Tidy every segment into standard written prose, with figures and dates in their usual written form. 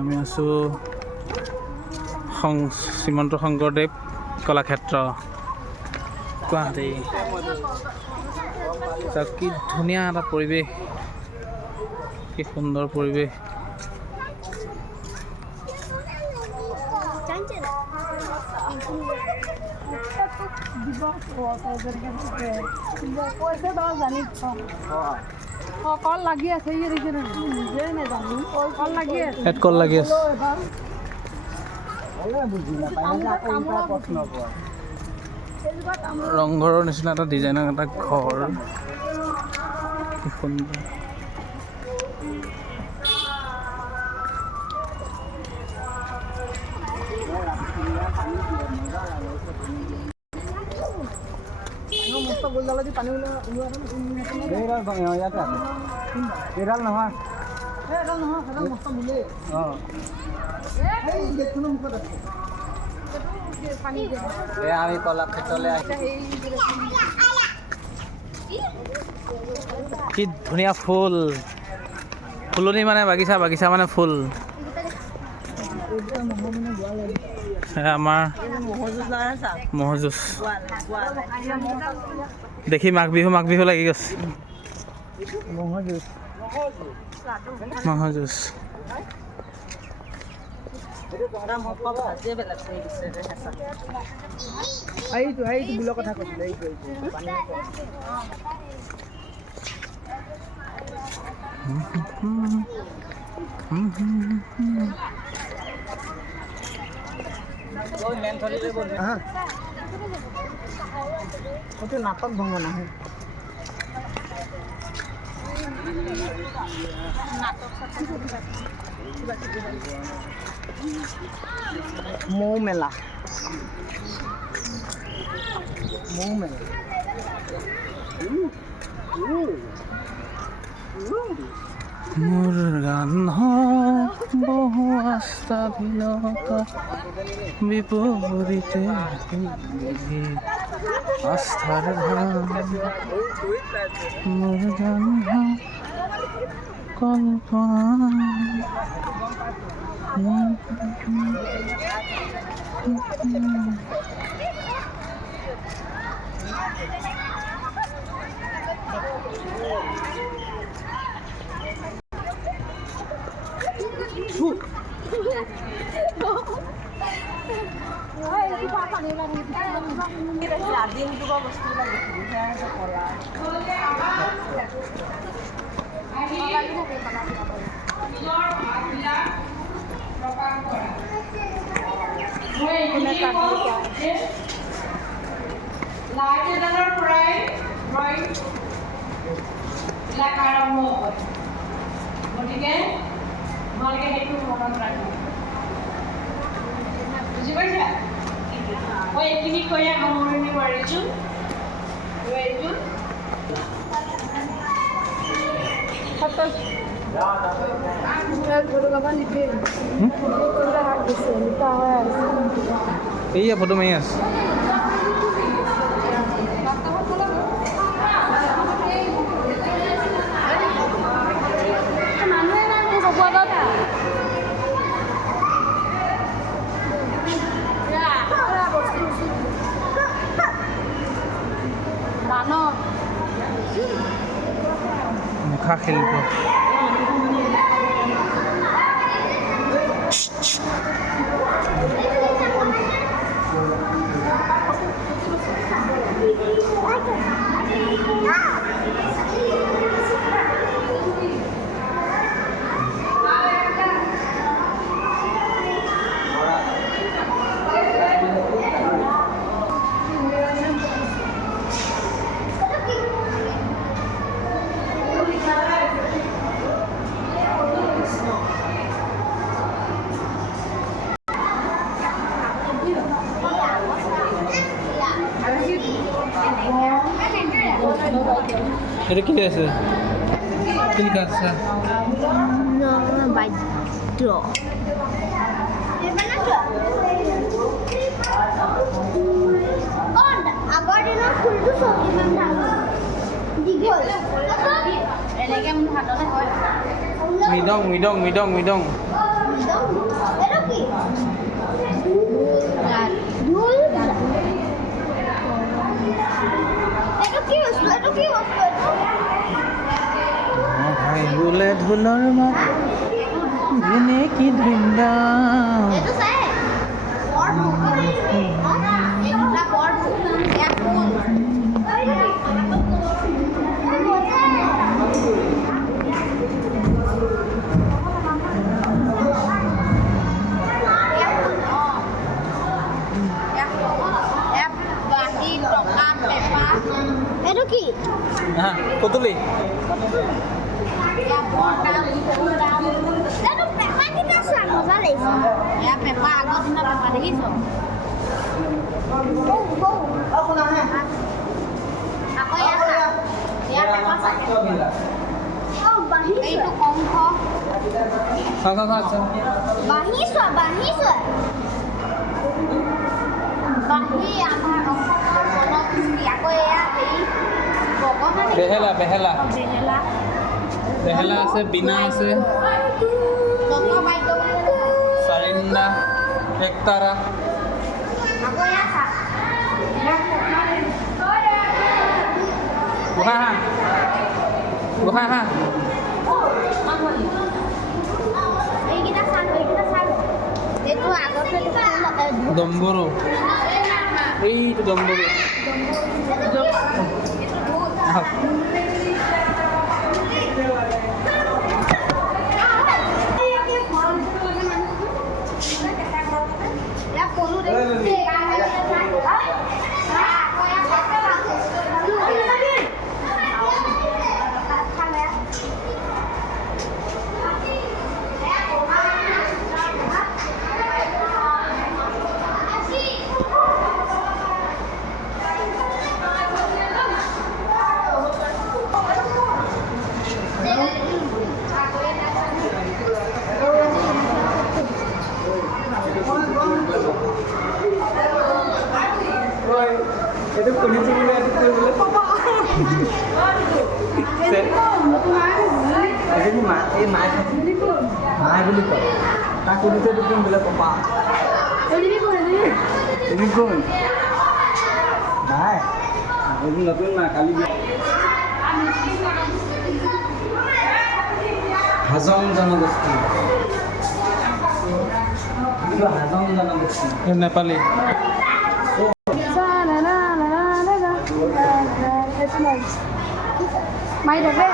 আমি আছো শ্ৰীমন্ত শংকৰদেৱ কলাক্ষেত্ৰ গুৱাহাটী। কি ধুনীয়া এটা পৰিৱেশ, কি সুন্দৰ পৰিৱেশ। কল লাগি আছে, নিজে নাজানো কল লাগি আছে, কল লাগি আছে। ৰংঘৰৰ নিচিনা এটা ডিজাইনৰ এটা ঘৰ, কি সুন্দৰ। আমি কলাক্ষেত্ৰলৈ কি ধুনীয়া ফুল, ফুলনি মানে বাগিচা, বাগিচা মানে ফুল। আমাৰ ম'হ যুঁজ দেখি মাঘ বিহু লাগি গৈছে। ম'হ যুঁজ কথা কৈছিলে। নাটক ভ্ৰমণ আহে মৌ মেলা, মোৰ গান বহু আস্থাবিলতা বিপৰীতে আস্থাৰ ধান, মোৰ গান কল্পনা। গতিকে তোমালোকে সেইটো মনত ৰাখিবা, বুজি পাইছা? মই এইখিনি কৈ সামৰণি মাৰিছোঁ। এইয়া ফটো মাৰি আছে। মুখা শিল্প এটা কি আছে? কি লিখা আছে? বাদ্য আগৰ দিনৰ ফুলটো চব ইমান ভাল এনেকে মোৰ হাততে হয় মৃদং মৃদং মৃদং মৃদং ভাই বোলে ঢোলৰ মাত ধুনে কি ধুন্দা Itu ki? Nah, kutuli. Ya, Pepa kita sama kali. Ya, Pepa, aku tinggal Pepa deh itu. Aku nanya. Aku ya, ya Pepa sakit. Oh, bahisa. Itu kongko. Sama. Bahisa. Bahi apa kongko? Aku ya, বেহেলা আছে বিনা আছে চাৰিন্দা একতাৰা গোহাঁই হাঁহ দম্বৰু এইটো দম্বৰু itu kondisi boleh ada boleh papa ini mah beli kok tak kondisi itu pun boleh papa ini pun baik ini nggak pun kali Hazong janagosti itu Hazong janagosti ini Nepali Mai dah ke?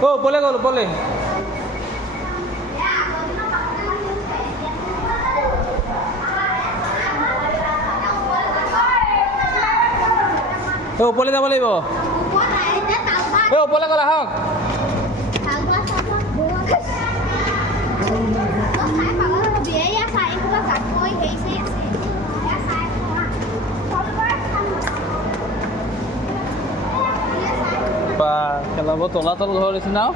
Oh, boleh. Oh, boleh dah boleh bo. Oh, boleh kalau hak. Pak, kalau buat tolak hari senau.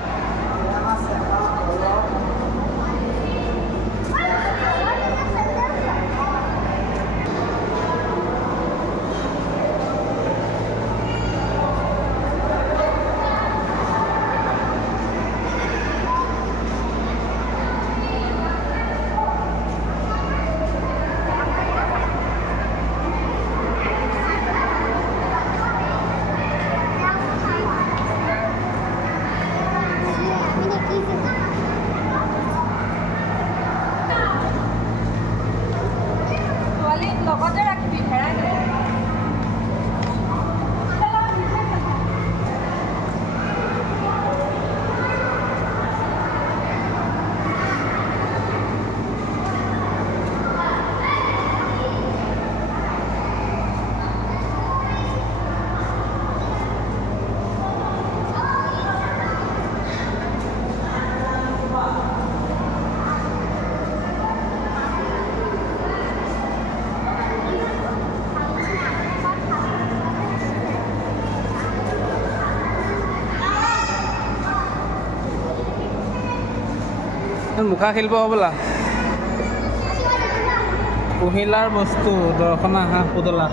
মুখা শিল্প হ'বলা কুহিলাৰ বস্তু দৰ্শনা হাঁহ পুতলা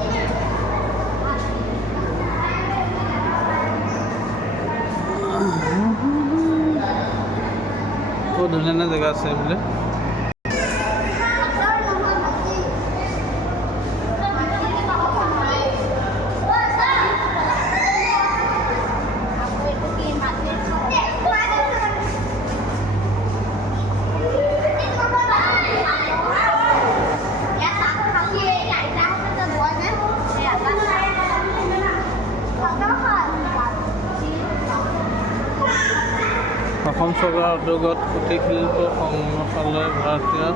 বহুত ধুনীয়া জেগা আছে বোলে অসম চৰকাৰৰ উদ্যোগত কুটীৰ শিল্প সংগ্ৰহালয় ভাৰতীয়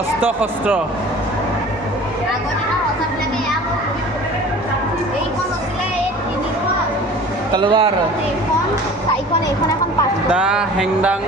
অস্ত্ৰ শস্ত্ৰ তলৱাৰ দা হেংদাং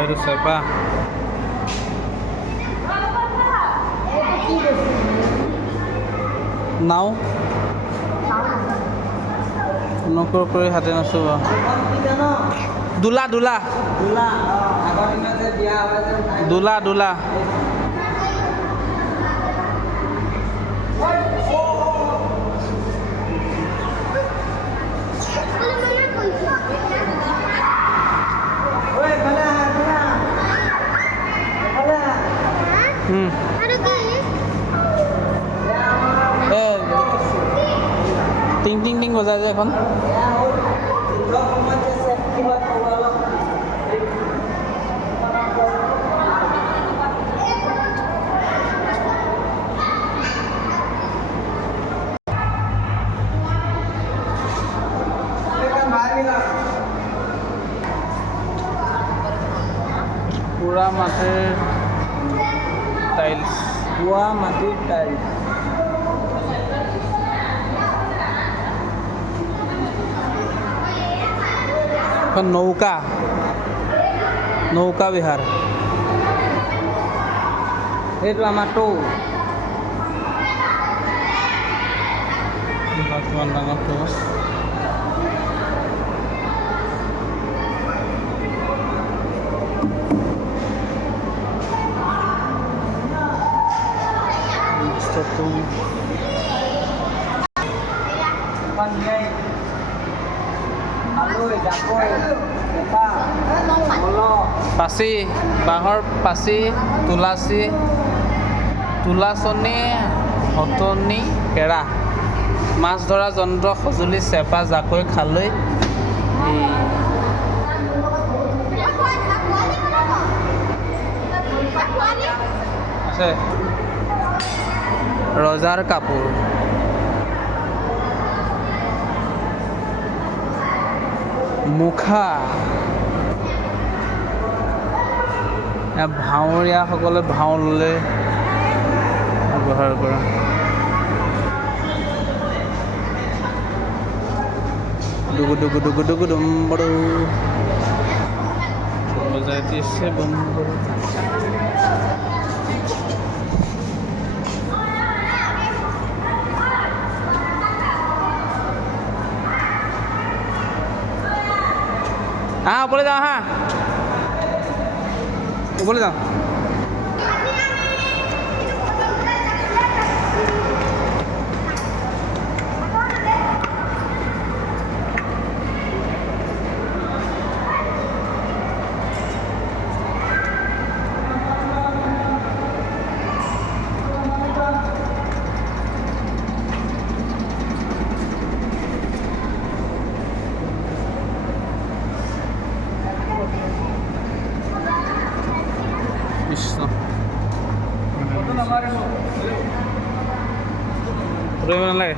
আৰু চেপা নাও নকৰ কৰি হাতে নাচব দোলা দোলা দোলা দোলা টিং টিং টিং বজাই যে এখন পুৰা মাটিৰ টাইলছ পুৱা মাটিৰ টাইলছ নৌকা নৌকা বিহাৰ এইটো আমাৰতো কিমান ডাঙৰটো পাচি বাঁহৰ পাচি তুলাচী তুলাচনী হতনি পেৰা মাছ ধৰা যন্ত্ৰ সঁজুলি চেপা জাকৈ খালৈ আছে ৰজাৰ কাপোৰ মুখা ভাৱৰীয়াসকলে ভাও ল'লে ব্যৱহাৰ কৰা ডুগু ডুগু ডুগু ডুগু ডুম বড়ো বজাই দিছে বম বড়ো ওপৰলৈ যাওঁ হা ওপৰলৈ যাওঁ কৃষ্ণ নালাগে